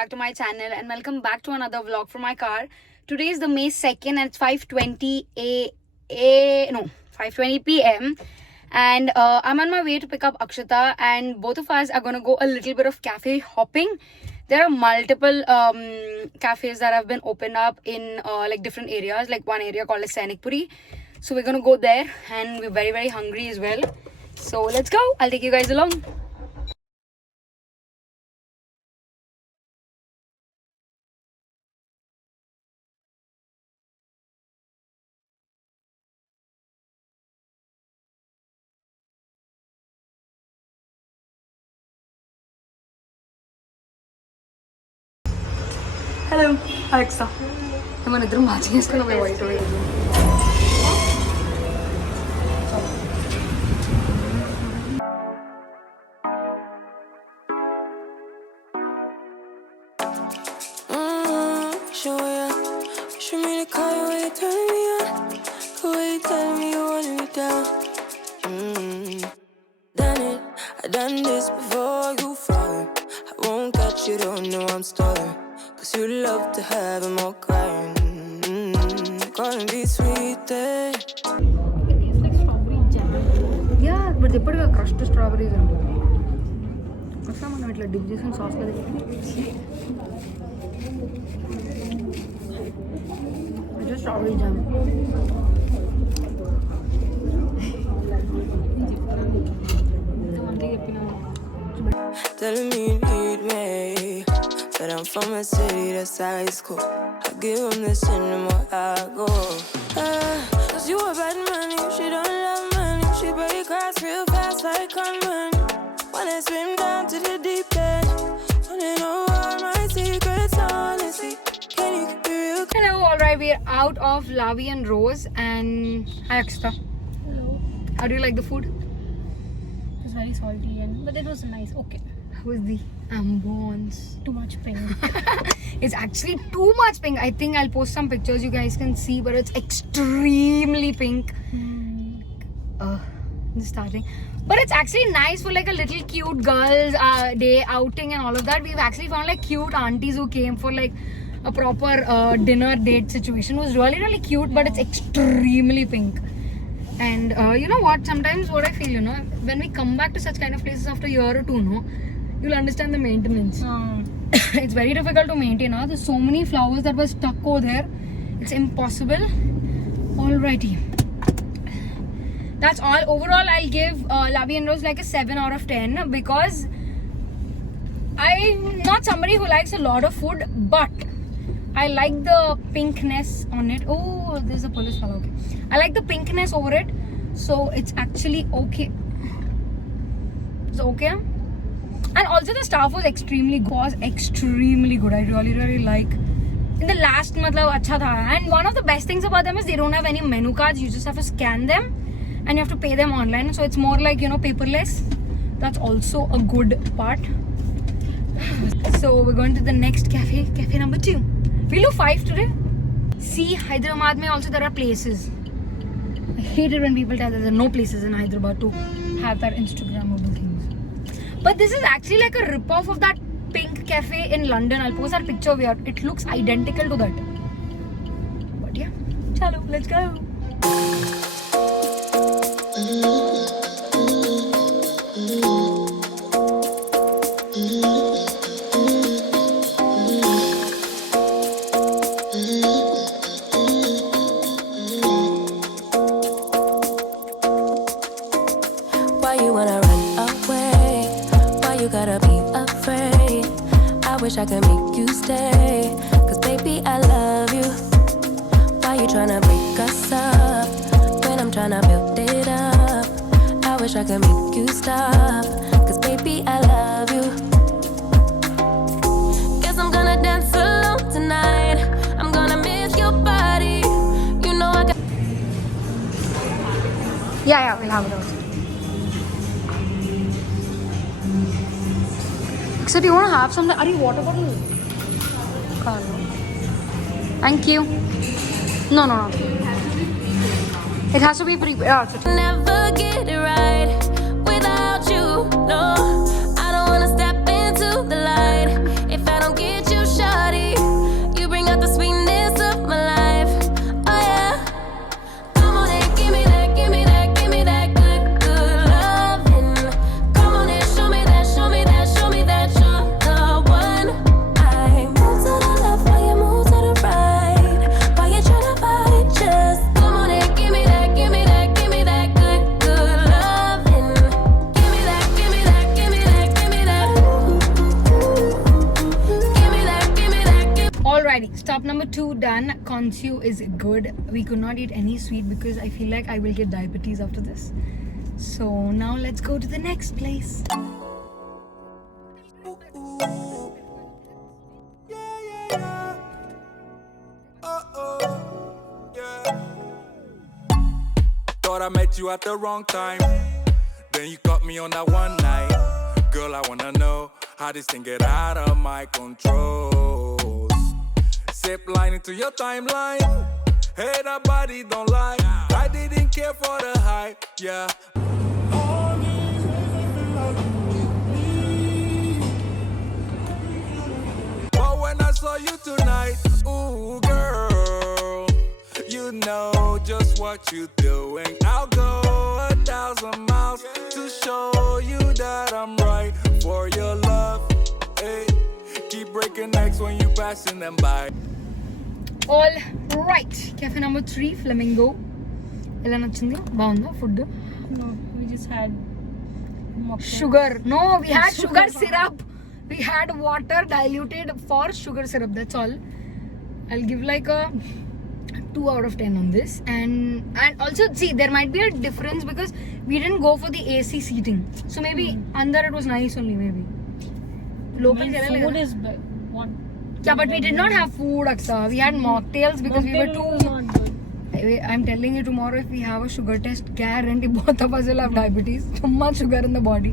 back to my channel and welcome back to another vlog from my car. Today is the May 2nd and it's 5:20 p.m. and I'm on my way to pick up Akshata, and both of us are going to go a little bit of cafe hopping. There are multiple cafes that have been opened up in like different areas, like one area called Sainikpuri. So we're going to go there and we're very, very hungry as well. So let's go. I'll take you guys along. Hello, Alexa. I'm going to do matching. It's going to be white away. Show me the car when you turn me on. Cool way you tell me you want me down. Done it, I done this before you fall. I won't catch you, don't know I'm stalling. Cause you love to have them all crying. Gonna be sweet there. It tastes like strawberry jam. Yeah, but they put a crushed strawberries in it. What's that? I'm dip this in sauce. It's just strawberry jam. Telling me you need me, but I'm from a city that's high school. I give them this and the more I go. Cause you a bad man, she don't love money. She break grass real fast like conman. Wanna swim down to the deep end. Wanna know all my secrets, honestly. Can you keep it real? Hello, alright, we're out of Lavi and Rose and hi Akshita. Hello. How do you like the food? It was very salty but it was nice. Okay. How was the ambience? Too much pink. It's actually too much pink. I think I'll post some pictures you guys can see, but it's extremely pink. Just starting. But it's actually nice for like a little cute girls day outing and all of that. We've actually found like cute aunties who came for like a proper dinner date situation. It was really, really cute, but it's extremely pink. And you know what? Sometimes what I feel, when we come back to such kind of places after a year or two, you'll understand the maintenance. It's very difficult to maintain. There's so many flowers that were stuck over there. It's impossible. Alrighty. That's all. Overall, I'll give Lavi and Rose like a 7 out of 10 because I'm not somebody who likes a lot of food, but I like the pinkness on it. Oh, there's a police fellow. Okay. I like the pinkness over it. So it's actually okay. It's okay. And also the staff was extremely good. I really, really like. In the last, acha tha. And one of the best things about them is they don't have any menu cards. You just have to scan them and you have to pay them online. So it's more like, paperless. That's also a good part. So we're going to the next cafe. Cafe number 2. We'll do 5 today. See, Hyderabad mein also there are places. I hate it when people tell that there are no places in Hyderabad to have that Instagrammable things. But this is actually like a rip-off of that pink cafe in London. I'll post that picture here. It looks identical to that. But yeah, chalo, let's go. Why you wanna run away? Why you gotta be afraid? I wish I could make you stay. Cause baby, I love you. Why you tryna break us up? When I'm tryna build it up. I wish I could make you stop. Cause baby, I love you. Guess I'm gonna dance alone tonight. I'm gonna miss your body. You know I got. Yeah, we'll have it also. So do you want to have some? Are you water bottle? Thank you. No. It has to be prepared. Never get it right without you. No, I don't wanna step into the light if I don't get you. 2 done. Consu is good. We could not eat any sweet because I feel like I will get diabetes after this. So now let's go to the next place. Thought I met you at the wrong time. Then you caught me on that one night. Girl, I wanna know how this thing get out of my control. Zip line into your timeline. Hey, that body don't lie. I didn't care for the hype, yeah. But when I saw you tonight, ooh, girl, you know just what you're doing. I'll go 1,000 miles to show you that I'm right for your love. Hey, keep breaking necks when you passing them by. All right, cafe number 3, Flamingo. Ela nachindi? Baunda food. No, we just had mocktail. Sugar. No, we had sugar syrup. We had water diluted for sugar syrup. That's all. I'll give like a 2 out of 10 on this. And also, see, there might be a difference because we didn't go for the AC seating. So maybe under it was nice only, maybe. Local Food is what? Yeah, but we did not have food, Aksa. We had mocktails because we were Mocktail was not good. I'm telling you, tomorrow if we have a sugar test, guarantee both of us will have diabetes. Too much sugar in the body.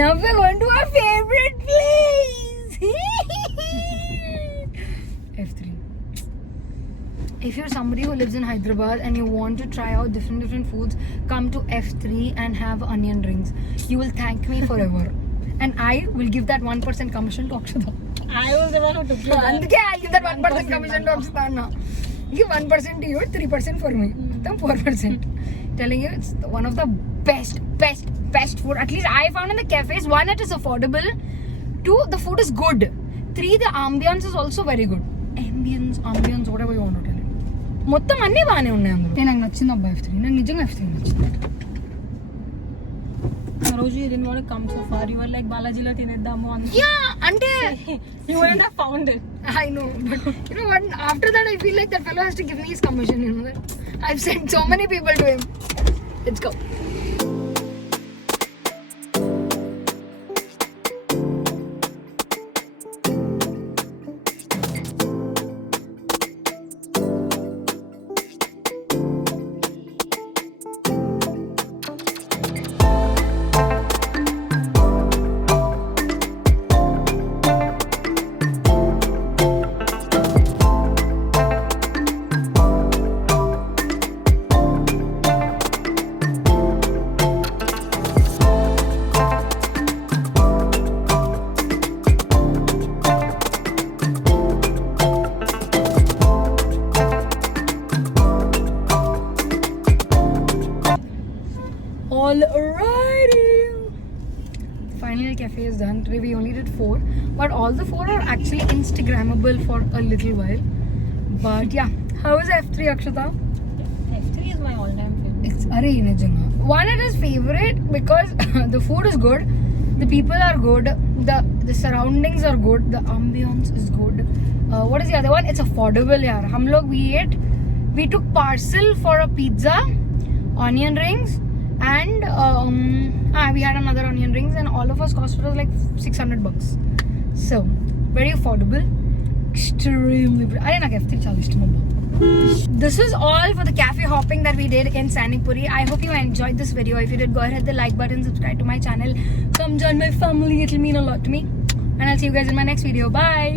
Now we're going to our favorite place. F3. If you're somebody who lives in Hyderabad and you want to try out different foods, come to F3 and have onion rings. You will thank me forever. And I will give that 1% commission to Akshata. I was the one who took you there. అందుకే I'll give that 1% commission to Akshata. Give 1% to you, 3% for me. Then 4%. Telling you, it's one of the best food. At least I found in the cafes. 1, it is affordable. 2, the food is good. 3, the ambience is also very good. Ambience, whatever you want to tell it. మొత్తం అన్నీ బాగానే ఉన్నాయి అందులో. నాకు నచ్చింది అబ్బా F3. నాకు నిజంగా F3 నచ్చింది. Roju, you didn't want to come so far. You were like, Balajiలో తినేద్దాము అని. Yeah, అంటే You wouldn't have found it. I know, but you know what? After that, I feel like that fellow has to give me his commission. You know that? I've sent so many people to him. Let's go. Alrighty. Finally, cafe is done. Today we only did 4, but all the 4 are actually Instagrammable for a little while. But yeah, how is F3, Akshata? F3 is my all-time favorite. It's nijanga. 1, it is favorite because the food is good, the people are good, the surroundings are good, the ambience is good. What is the other one? It's affordable, yaar. We took parcel for a pizza, onion rings, and we had another onion rings, and all of us costed us like $600. So very affordable, extremely. I like F3 chaala ishtam. This was all for the cafe hopping that we did in Sainikpuri. I hope you enjoyed this video. If you did, go ahead, hit the like button, subscribe to my channel, come join my family. It'll mean a lot to me, and I'll see you guys in my next video. Bye.